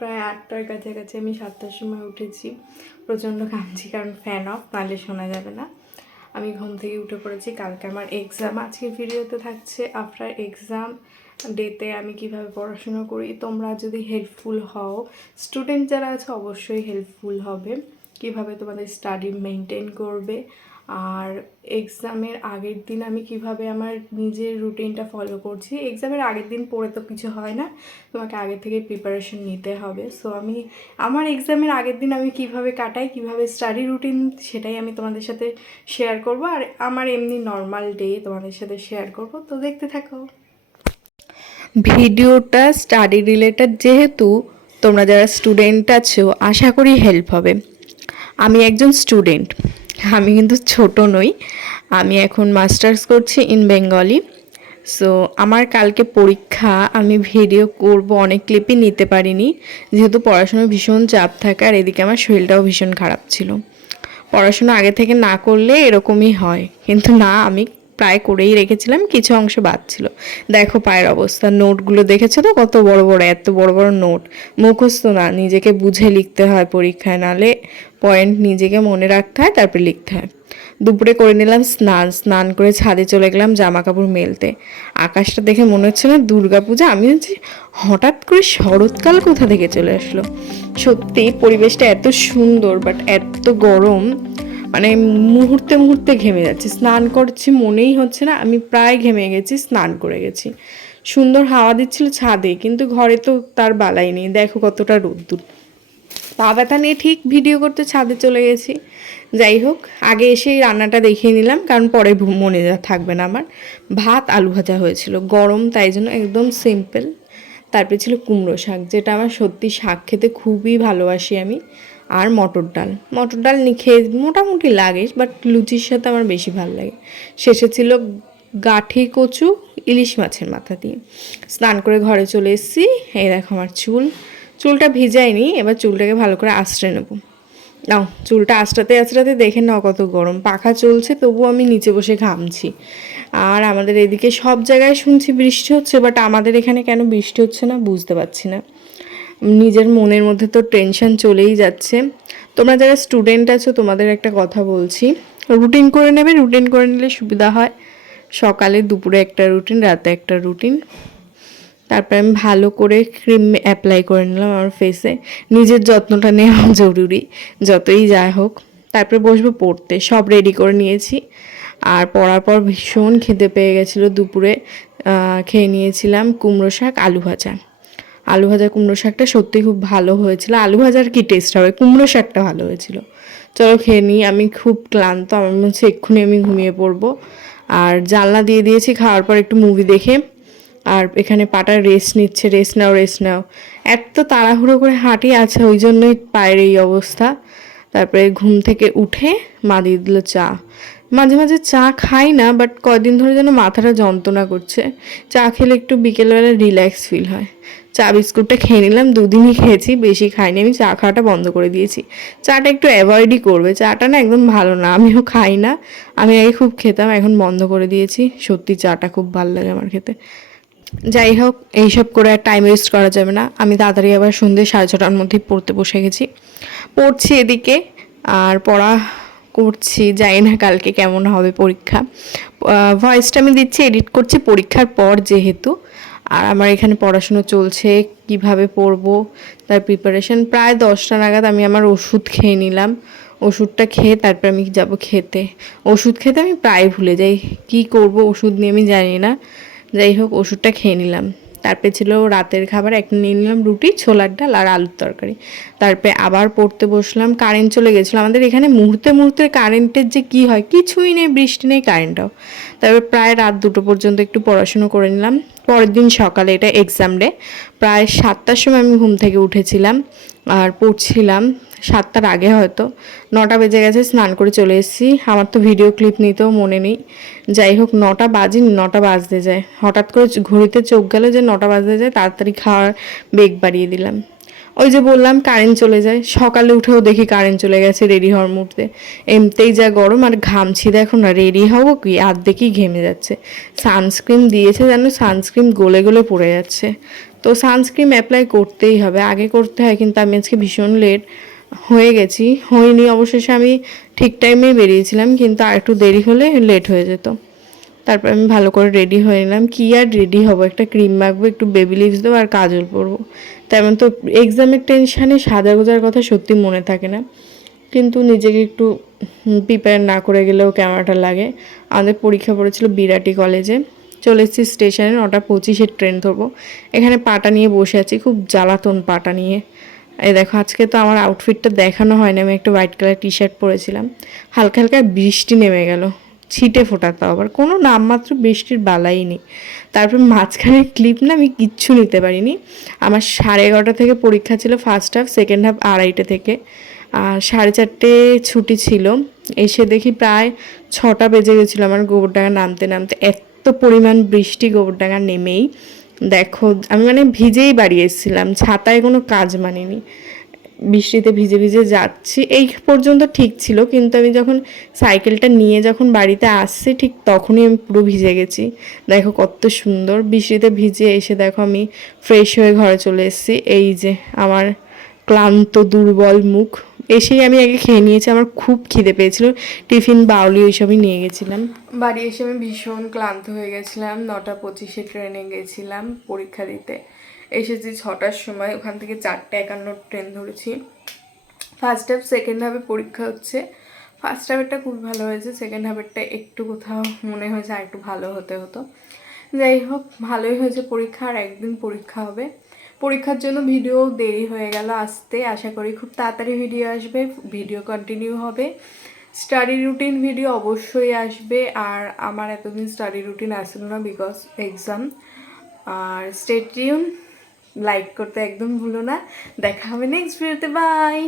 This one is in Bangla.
প্রায় 8টার কাছাকাছি। আমি 7টার সময় উঠেছি, প্রচণ্ড ঘামছি কারণ ফ্যান অফ, নাহলে শোনা যাবে না। আমি ঘুম থেকে উঠে পড়েছি। কালকে আমার এক্সাম। আজকের ভিডিওতে থাকছে আফটার এক্সাম ডেতে আমি কিভাবে পড়াশোনা করি। তোমরা যদি হেল্পফুল হও, স্টুডেন্ট যারা আছে অবশ্যই হেল্পফুল হবে, কিভাবে তোমাদের স্টাডি মেনটেন করবে। আর এক্সামের আগের দিন আমি কিভাবে আমার নিজের রুটিনটা ফলো করছি। এক্সামের আগের দিন পড়ে তো কিছু হয় না, তোমাকে আগে থেকে প্রিপারেশন নিতে হবে। সো আমি আমার এক্সামের আগের দিন আমি কিভাবে কাটাই, কিভাবে স্টাডি রুটিন, সেটাই আমি তোমাদের সাথে শেয়ার করব। আর আমার এমনি নর্মাল ডে তোমাদের সাথে শেয়ার করব, তো দেখতে থাকো। ভিডিওটা স্টাডি রিলেটেড, যেহেতু তোমরা যারা স্টুডেন্ট আছো আশা করি হেল্প হবে। আমি একজন স্টুডেন্ট, আমি কিন্তু ছোট নই। আমি এখন মাস্টার্স করছি ইন বেঙ্গলি। সো আমার কালকে পরীক্ষা, আমি ভিডিও করব, অনেক ক্লিপই নিতে পারিনি যেহেতু পড়াশোনার ভীষণ চাপ থাকে, আর এদিকে আমার শরীরটাও ভীষণ খারাপ ছিল। পড়াশোনা আগে থেকে না করলে এরকমই হয়, কিন্তু না, আমি প্রায় করেই রেখেছিলাম, কিছু অংশ বাদ ছিল। দেখো পায়ের অবস্থা, নোটগুলো দেখেছো তো কত বড় বড়, এত বড় বড় নোট। মুখস্থ না, নিজেকে বুঝে লিখতে হয় পরীক্ষায়, নালে পয়েন্ট নিজেকে মনে রাখতে হয়, তারপরে লিখতে হয়। দুপুরে করে নিলাম স্নান করে ছাদে চলে গেলাম জামা কাপড় মেলতে। আকাশটা দেখে মনে হচ্ছে না দুর্গাপূজা, আমি হচ্ছে হঠাৎ করে শরৎকাল কোথা থেকে চলে আসলো। সত্যি পরিবেশটা এত সুন্দর, বাট এত গরম, মানে মুহূর্তে মুহূর্তে ঘেমে যাচ্ছি। স্নান করছি মনেই হচ্ছে না আমি প্রায় ঘেমে গেছি, স্নান করে গেছি। সুন্দর হাওয়া দিচ্ছিল ছাদে, কিন্তু ঘরে তো তার বালাই নেই। দেখো কতটা রোদ্দুর। পা ব্যথা নিয়ে ঠিক ভিডিও করতে ছাদে চলে গেছি। যাই হোক, আগে এসেই রান্নাটা দেখিয়ে নিলাম, কারণ পরে মনে থাকবে না আমার। ভাত আলু ভাজা হয়েছিল, গরম তাই জন্য একদম সিম্পল। তারপরে ছিল কুমড়ো শাক, যেটা আমার সত্যি শাক খেতে খুবই ভালোবাসি আমি। আর মটর ডাল খেয়ে মোটামুটি লাগে, বাট লুচির সাথে আমার বেশি ভালো লাগে। শেষে ছিল গাঠি কচু ইলিশ মাছের মাথা দিয়ে। স্নান করে ঘরে চলে এসেছি। এই দেখো আমার চুলটা ভিজাইনি, এবার চুলটাকে ভালো করে আঁচড়ে নেবো। নাও, চুলটা আঁচড়াতে আঁচড়াতে দেখে নাও কত গরম, পাখা চলছে তবুও আমি নিচে বসে ঘামছি। আর আমাদের এদিকে সব জায়গায় শুনছি বৃষ্টি হচ্ছে, বাট আমাদের এখানে কেন বৃষ্টি হচ্ছে না বুঝতে পারছি না। নিজের মনের মধ্যে তো টেনশন চলেই যাচ্ছে। তোমরা যারা স্টুডেন্ট আছো তোমাদের একটা কথা বলছি, রুটিন করে নেবে, রুটিন করে নিলে সুবিধা হয়। সকালে দুপুরে একটা রুটিন, রাতে একটা রুটিন। তারপরে আমি ভালো করে ক্রিম অ্যাপ্লাই করে নিলাম আমার ফেসে। নিজের যত্নটা নেওয়া জরুরি, যতই যাই হোক। তারপরে বসবো পড়তে, সব রেডি করে নিয়েছি। আর পড়ার পর ভীষণ খিদে পেয়ে গেছিলো। দুপুরে খেয়ে নিয়েছিলাম কুমড়ো শাক আলু ভাজা। আলু ভাজা কুমড়ো শাকটা সত্যি খুব ভালো হয়েছিল। আলু ভাজার কি টেস্ট হবে, কুমড়ো শাকটা ভালো হয়েছিল। চলো খেয়ে নিই, আমি খুব ক্লান্ত, আমার মনে হচ্ছে এক্ষুনি আমি ঘুমিয়ে পড়বো। আর জানলা দিয়ে দিয়েছি খাওয়ার পর একটু মুভি দেখে। আর এখানে পাটা রেস্ট নিচ্ছে, রেস্ট নাও। এত তাড়াহুড়ো করে হাঁটি আছে, ওই জন্যই পায়ের এই অবস্থা। তারপরে ঘুম থেকে উঠে মা দিয়ে দিল চা। মাঝে মাঝে চা খাই না, বাট কয়দিন ধরে যেন মাথাটা যন্ত্রণা করছে। চা খেলে একটু বিকেলবেলা রিল্যাক্স ফিল হয়। চা বিস্কুটটা খেয়ে নিলাম, দুদিনই খেয়েছি, বেশি খাইনি। আমি চা খাওয়াটা বন্ধ করে দিয়েছি। চাটা একটু অ্যাভয়েডই করবে, চাটা না একদম ভালো না, আমিও খাই না। আমি আগে খুব খেতাম, এখন বন্ধ করে দিয়েছি। সত্যি চাটা খুব ভালো লাগে আমার খেতে। যাই হোক, এইসব করে আর টাইম ওয়েস্ট করা যাবে না। আমি তাড়াতাড়ি আবার সন্ধ্যে 6:30টার মধ্যেই পড়তে বসে গেছি। পড়ছি এদিকে আর পড়া করছি। জানি না কালকে কেমন হবে পরীক্ষা। ভয়েসটা আমি দিচ্ছি, এডিট করছি পরীক্ষার পর যেহেতু। আর আমার এখানে পড়াশুনো চলছে, কিভাবে পড়বো তার প্রিপারেশন। প্রায় 10টা নাগাদ আমি আমার ওষুধ খেয়ে নিলাম। ওষুধটা খেয়ে তারপর আমি যাব খেতে। ওষুধ খেতে আমি প্রায় ভুলে যাই, কি করব ওষুধ নিয়ে আমি জানি না। যাই হোক, ওষুধটা খেয়ে নিলাম। তারপরে ছিল রাতের খাবার, একটা নিয়ে নিলাম রুটি, ছোলার ডাল আর আলুর তরকারি। তারপরে আবার পড়তে বসলাম। কারেন্ট চলে গেছিলো আমাদের এখানে। মুহূর্তে মুহূর্তে কারেন্টের যে কি হয়, কিছুই নেই, বৃষ্টি নেই, কারেন্টটাও। তারপরে প্রায় রাত 2টো পর্যন্ত একটু পড়াশুনো করে নিলাম। পরের দিন সকালে, এটা এক্সাম ডে, প্রায় 7টার সময় আমি ঘুম থেকে উঠেছিলাম আর পড়ছিলাম। 7টার আগে হয়তো 9টা বেজে গেছে, স্নান করে চলে এসেছি। আমার তো ভিডিও ক্লিপ নিতেও মনে নেই। যাই হোক, 9টা বাজেনি, 9টা বাজতে যায়। হঠাৎ করে ঘড়িতে চোখ গেল যে 9টা বাজতে যায়, তাড়াতাড়ি খাওয়ার বেগ বাড়িয়ে দিলাম। ওই যে বললাম কারেন্ট চলে যায়, সকালে উঠেও দেখি কারেন্ট চলে গেছে রেডি হওয়ার মুহূর্তে। এমনিতেই যা গরম, আর ঘামছি দেখো না, রেডি হবো কি আর্ধেকই ঘেমে যাচ্ছে। সানস্ক্রিন দিয়েছে যেন, সানস্ক্রিন গলে গলে পড়ে যাচ্ছে। তো সানস্ক্রিন অ্যাপ্লাই করতেই হবে, আগে করতে হয়, কিন্তু আমি আজকে ভীষণ লেট হয়ে গেছি, হয়নি অবশেষে, আমি ঠিক টাইমেই বেরিয়েছিলাম, কিন্তু আর একটু দেরি হলে লেট হয়ে যেত। তারপর আমি ভালো করে রেডি হয়ে নিলাম, কী আর রেডি হবো, একটা ক্রিম মাখবো, একটু বেবি লিপস দেবো আর কাজল পরবো। তেমন তো এক্সামের টেনশানে সাজা গোজার কথা সত্যি মনে থাকে না, কিন্তু নিজেকে একটু প্রিপেয়ার না করে গেলেও কেমনটা লাগে। আমাদের পরীক্ষা পড়েছিল বিরাটি কলেজে, চলে এসেছি স্টেশনে, 9:25 ট্রেন ধরবো। এখানে পাটা নিয়ে বসে আছি, খুব জ্বালাতন পাটা নিয়ে। এই দেখো, আজকে তো আমার আউটফিটটা দেখানো হয়নি, আমি একটা হোয়াইট কালার টি শার্ট পরেছিলাম। হালকা হালকা বৃষ্টি নেমে গেল, ছিটে ফোটা, তাও আবার কোনো নামমাত্র বৃষ্টির বালাই নেই। তারপর মাঝখানের ক্লিপ না আমি কিচ্ছু নিতে পারিনি। আমার 11:30 থেকে পরীক্ষা ছিল, ফার্স্ট হাফ, সেকেন্ড হাফ 2:30 থেকে, আর 4:30 ছুটি ছিল। এসে দেখি প্রায় 6টা বেজে গেছিলো আমার গোবরডাঙ্গা নামতে নামতে, এত পরিমাণ বৃষ্টি গোবরডাঙ্গা নেমেই। দেখো আমি মানে ভিজেই বাড়ি এসেছিলাম, ছাতায় কোনো কাজ মানিনি, বৃষ্টিতে ভিজে ভিজে যাচ্ছি। এই পর্যন্ত ঠিক ছিল, কিন্তু আমি যখন সাইকেলটা নিয়ে যখন বাড়িতে আসছি ঠিক তখনই আমি পুরো ভিজে গেছি। দেখো কত সুন্দর বৃষ্টিতে ভিজে এসে দেখো আমি ফ্রেশ হয়ে ঘরে চলে এসেছি। এই যে আমার ক্লান্ত দুর্বল মুখ, এসেই আমি আগে খেয়ে নিয়েছি, আমার খুব খিদে পেয়েছিল, টিফিন বাউলি ওইসবই নিয়ে গেছিলাম। বাড়ি এসে আমি ভীষণ ক্লান্ত হয়ে গেছিলাম, 9:25 ট্রেনে গেছিলাম পরীক্ষা দিতে, এসেছি 6টার সময়, ওখান থেকে 4:51 ট্রেন ধরেছি। ফার্স্ট হাফ সেকেন্ড হাফে পরীক্ষা হচ্ছে, ফার্স্ট হাফেরটা খুব ভালো হয়েছে, সেকেন্ড হাফেরটা একটু কোথাও মনে হয়েছে আর একটু ভালো হতে হতো। যাই হোক, ভালোই হয়েছে পরীক্ষা, আর একদিন পরীক্ষা হবে। পরীক্ষার জন্য ভিডিও দেরি হয়ে গেল আসতে, আশা করি খুব তাড়াতাড়ি ভিডিও আসবে, ভিডিও কন্টিনিউ হবে। স্টাডি রুটিন ভিডিও অবশ্যই আসবে, আর আমার এতদিন স্টাডি রুটিন আসলো না বিকজ এক্সাম। আর স্টে টিউন, লাইক করতে একদম ভুলো না। দেখা হবে নেক্সট ভিডিওতে, বাই।